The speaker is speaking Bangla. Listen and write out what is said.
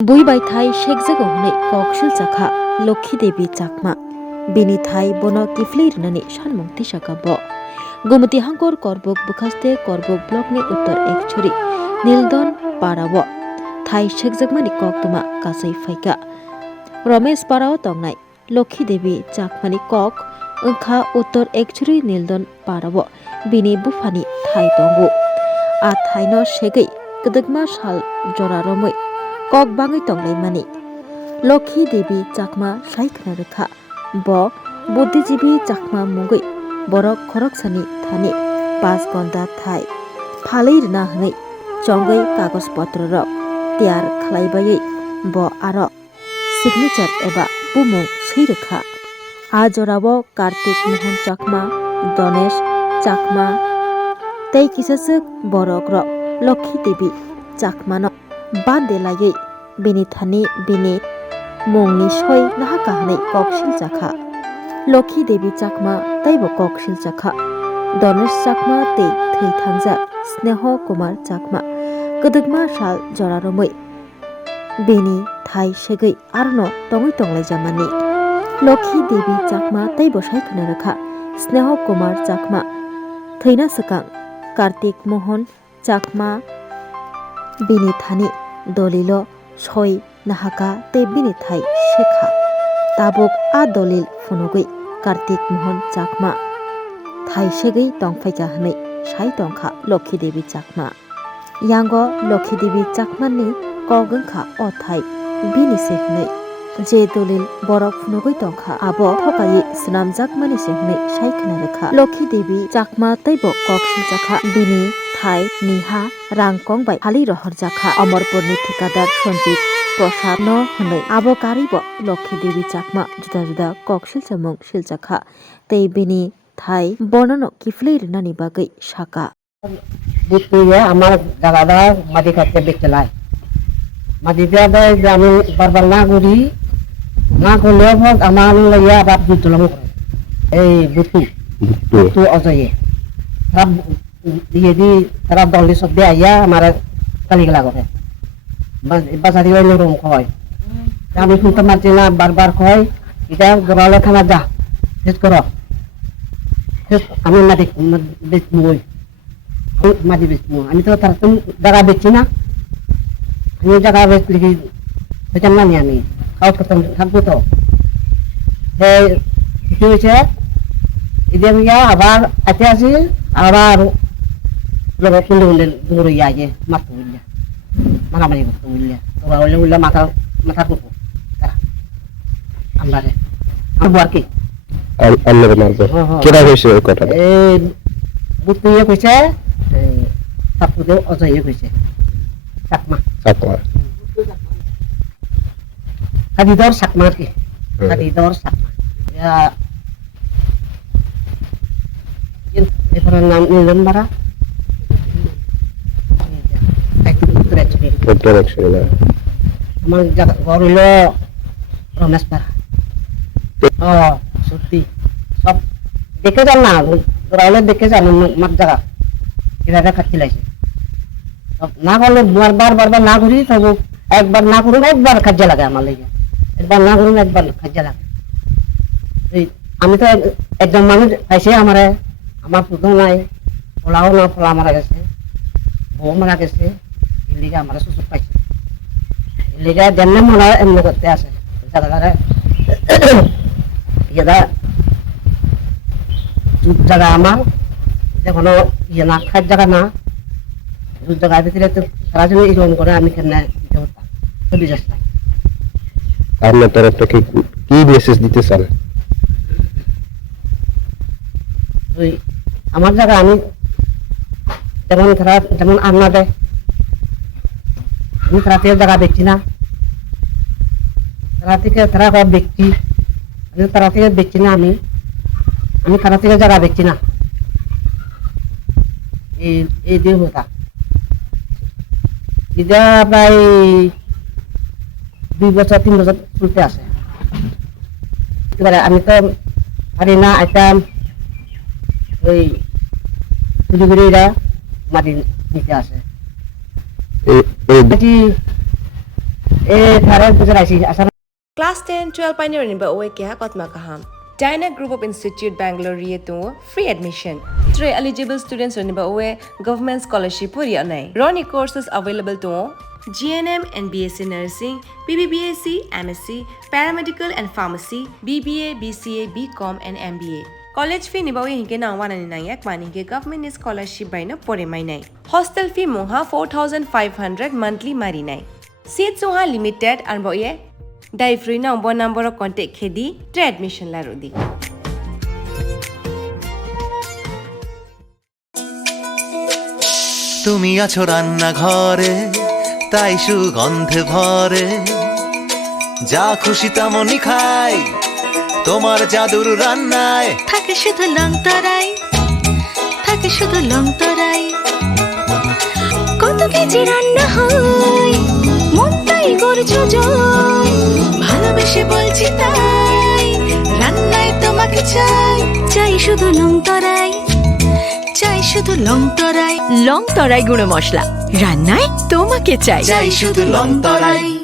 বুইবাই থাই শেখজাগো হनै ককশিল চাখা লক্ষ্মী দেবী চাকমা বিনি থাই বন কিফলিরনানি সানমুং তিসাকা ব গোমতি হাঙ্কর করবক বুখাস্তে করবক ব্লকনি উত্তর একছড়ি নীলদন পাড়াব থাই শেখজাগমানি ককতমা কাসাই ফাইকা রমেশ পাড়াও তংনাই লক্ষ্মী দেবী চাকমানি কক ওংখা উত্তর একছড়ি নীলদন পাড়াব বিনি বুফানি থাই তঙ্গু আ থাইনো সেগৈ কদকমা সাল জরা রमै কক বাঙै তংলাইমানি লক্ষ্মী দেবী চাকমা সাইখনা রেখা ব বুদ্ধিজীবী চাকমা মুগৈ বরক খরকসানি থানি 5 ঘন্টা থাই ফালেই না হनै চঙ্গৈ কাগজপত্র রক তিয়ার খালাইबायै ब आरो सिगनेचार एबा बुमुं सैरोखा आ जराबो कार्तिक मोहन चाकमा दनेश चाकमा तै किसासक बरक रक लक्ष्मी देवी चाकमानो बान्देलायै बिनि थानि बिनि मुंनि सय नाहाका हनै ककशिल चाखा लक्ष्मी देवी चाकमा तैबो ककशिल चाखा दनेश चाकमा तै थै थांजा स्नेह कुमार चाकमा कदकमा साल जरारमै बेनि थाई सेगै आरनो तंगै तंगलाय जामानि लक्ष्मी देवी चाकमा तैबो सायखनो रेखा स्नेह कुमार चाकमा थैना सकां कार्तिक मोहन चाकमा बिनि थानि दलिलो सय नाहाका तै बिनि थाई शेखा ताबुक आ दलिल फुनुगै कार्तिक मोहन चाकमा थाई सेगै तंफायका हनै साय तंखा लक्ष्मी देवी चाकमा यांगो लक्ष्मी देवी चाकमानि कगंखा अथाय बिनि सेहनै जे दलिल बरक फुनुगै तंखा आबो थकायै स्नाम जाकमानि सेहनै सायखना रेखा लक्ष्मी देवी चाकमा तैबो ककशिल चाखा बिनि थाय निहा रांकं बाय हालि रहर जाखा अमरपुरनि ठिकादार सञ्जित प्रसाद न हनै आबो कारिबो लक्ष्मी देवी चाकमा जुदा जुदा ककशिल समung सिलचाखा तै बिनि थाय बर्णन किफलेरनानि बागै साका बुतुया আমার দাদা মাটি কাটতে বেচলাই মাটিটা দেয় যে আমি বারবার না করি না করলেও হোক আমার লইয়া বাপ দুতলাম এই বুতু অজয়ে তারা দিয়ে দি তারা দলি সব দিয়ে আইয়া আমার কালিগলা করে বাজারি হইলে রুম কয় আমি শুনতে পারছি না বারবার কয় এটা গড়ালে খানা যা শেষ করো আমি মাটি বেচমই মাটি বেচমু আমি তো তার জায়গা বেচছি না আমি জায়গা বেচলি কি বেচাম না আমি খাওয়া করতে থাকবো তো কি হয়েছে এদের আবার আতে আসি আবার কুন্ডে কুন্ডে দৌড়ে আগে মারতে বুঝলে মারামারি করতে বুঝলে তোরা হলে বুঝলে মাথা করবো তারা আমরা আমার আর কি আল্লাহর মারবে কেডা কইছে এই কথা এই বুতনিয়ে কইছে এই তাপুদে অজয়ে কইছে চাকমা কাদিদর চাকমা কি কাদিদর চাকমা এখানে নাম নিলেন মারা আমার ঘর হইল রমেশ পাড়া সত্যি সব দেখে যান না তোরা হলে দেখে যান মার জায়গা কিভাবে খাচ্ছি লাগছে না করলে বারবার না করি তবু একবার না করুন একবার খাজ্জা লাগে আমার লেগে একবার না করুন একবার খাজ্জা লাগে আমি তো একজন মানুষ পাইছে আমার পুতো নাই ফলাও না ফলা মারা গেছে বউ মারা গেছে এর লিগে আমার সুযোগ পাইছে এর লিগে যেমনি মনে হয় এমনি করতে আসে জায়গাটা জায়গা আমার কোনো ইয়ে না খার জায়গা না জায়গার ভিতরে তো তারা জন্য এরকম করে আমি কেন বিশ্বাস নাই আপনার তরফ থেকে কি মেসেজ দিতে চান আমার জায়গা আমি যেমন তারা যেমন আন্না দেয় আমি তারা থেকে জায়গা দেখছি না তারা থেকে তারা দেখছি আমি তারা থেকে দেখছি না আমি তারা থেকে জায়গা দেখছি না এই দিয়ে হতা এটা প্রায় 2 বছর 3 বছর চলতে আসে আমি তো পারি না আইতাম ওই পুজোগুড়িরা মাটি নিতে আসে থারে বুঝাইছি আসলে Class 10, 12 pioneer in Baoe Kya Kotma Kaham. Dyna Group of Institute Bangalore Rietu free admission. 3 eligible students in Baoe government scholarship for Yanai. Roni courses available to GNM and BSc Nursing, BBBSc, MSc, Paramedical and Pharmacy, BBA, BCA, BCom and MBA. College fee ni Baoe hinke na 199 mani hinke government scholarship by na pore mai nai. Hostel fee moha 4,500 monthly mari nai. Seats moha limited and Baoe Dai free number of contact khedi tre admission la rodi. তুমি আছো রান্না ঘরে তাই সুগন্ধে ভরে যা খুশি তেমনই খাই তোমার জাদুর রান্নায় থাকে শুধু লং তরাই থাকে শুধু লং তরাই কত কেজি রান্না হয় মনটাই করছো জয় ভালোবেসে বলছি তাই রান্নায় তোমাকে চাই চাই শুধু লং তরাই চাই শুধু লং তরাই গুঁড়ো মশলা রান্নায় তোমাকে চাই চাই শুধু লং তরাই